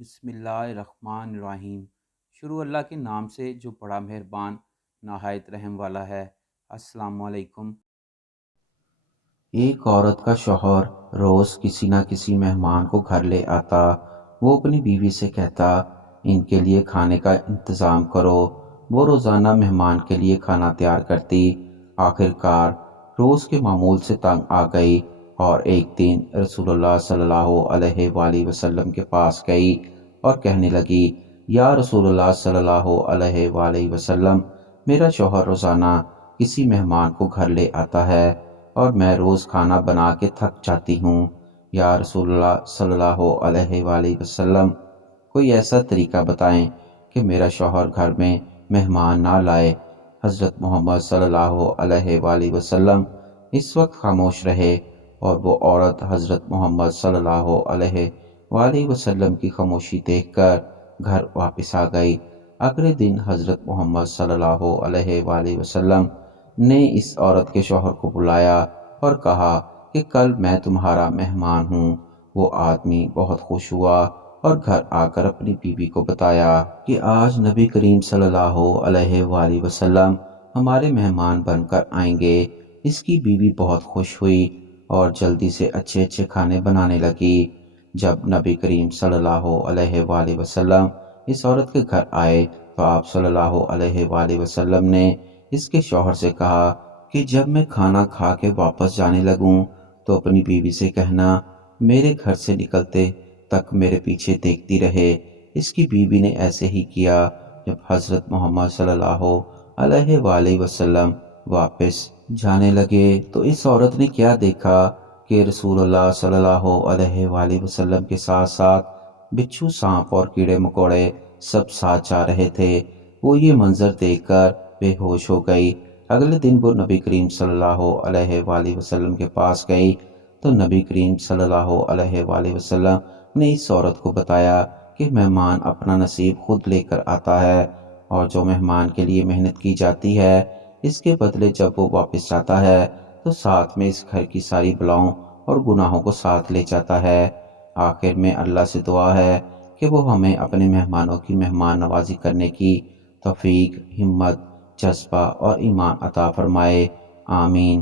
بسم اللہ الرحمن الرحیم۔ شروع اللہ کے نام سے جو بڑا مہربان نہایت رحم والا ہے۔ السلام علیکم۔ ایک عورت کا شوہر روز کسی نہ کسی مہمان کو گھر لے آتا۔ وہ اپنی بیوی سے کہتا، ان کے لیے کھانے کا انتظام کرو۔ وہ روزانہ مہمان کے لیے کھانا تیار کرتی۔ آخر کار روز کے معمول سے تنگ آ گئی اور ایک دن رسول اللہ صلی اللہ علیہ وآلہ وسلم کے پاس گئی اور کہنے لگی، یا رسول اللہ صلی اللہ علیہ وآلہ وسلم، میرا شوہر روزانہ کسی مہمان کو گھر لے آتا ہے اور میں روز کھانا بنا کے تھک جاتی ہوں۔ یا رسول اللہ صلی اللہ علیہ وآلہ وسلم، کوئی ایسا طریقہ بتائیں کہ میرا شوہر گھر میں مہمان نہ لائے۔ حضرت محمد صلی اللہ علیہ وآلہ وسلم اس وقت خاموش رہے اور وہ عورت حضرت محمد صلی اللہ علیہ وآلہ وسلم کی خاموشی دیکھ کر گھر واپس آ گئی۔ اگلے دن حضرت محمد صلی اللہ علیہ وآلہ وسلم نے اس عورت کے شوہر کو بلایا اور کہا کہ کل میں تمہارا مہمان ہوں۔ وہ آدمی بہت خوش ہوا اور گھر آ کر اپنی بیوی کو بتایا کہ آج نبی کریم صلی اللہ علیہ وآلہ وسلم ہمارے مہمان بن کر آئیں گے۔ اس کی بیوی بہت خوش ہوئی اور جلدی سے اچھے اچھے کھانے بنانے لگی۔ جب نبی کریم صلی اللہ علیہ وآلہ وسلم اس عورت کے گھر آئے تو آپ صلی اللہ علیہ وآلہ وسلم نے اس کے شوہر سے کہا کہ جب میں کھانا کھا کے واپس جانے لگوں تو اپنی بیوی سے کہنا میرے گھر سے نکلتے تک میرے پیچھے دیکھتی رہے۔ اس کی بیوی نے ایسے ہی کیا۔ جب حضرت محمد صلی اللہ علیہ وآلہ وسلم واپس جانے لگے تو اس عورت نے کیا دیکھا کہ رسول اللہ صلی اللہ علیہ وآلہ وسلم کے ساتھ ساتھ بچھو، سانپ اور کیڑے مکوڑے سب ساتھ جا رہے تھے۔ وہ یہ منظر دیکھ کر بے ہوش ہو گئی۔ اگلے دن وہ نبی کریم صلی اللہ علیہ وآلہ وسلم کے پاس گئی تو نبی کریم صلی اللہ علیہ وآلہ وسلم نے اس عورت کو بتایا کہ مہمان اپنا نصیب خود لے کر آتا ہے اور جو مہمان کے لیے محنت کی جاتی ہے اس کے بدلے جب وہ واپس جاتا ہے تو ساتھ میں اس گھر کی ساری بلاؤں اور گناہوں کو ساتھ لے جاتا ہے۔ آخر میں اللہ سے دعا ہے کہ وہ ہمیں اپنے مہمانوں کی مہمان نوازی کرنے کی توفیق، ہمت، جذبہ اور ایمان عطا فرمائے۔ آمین۔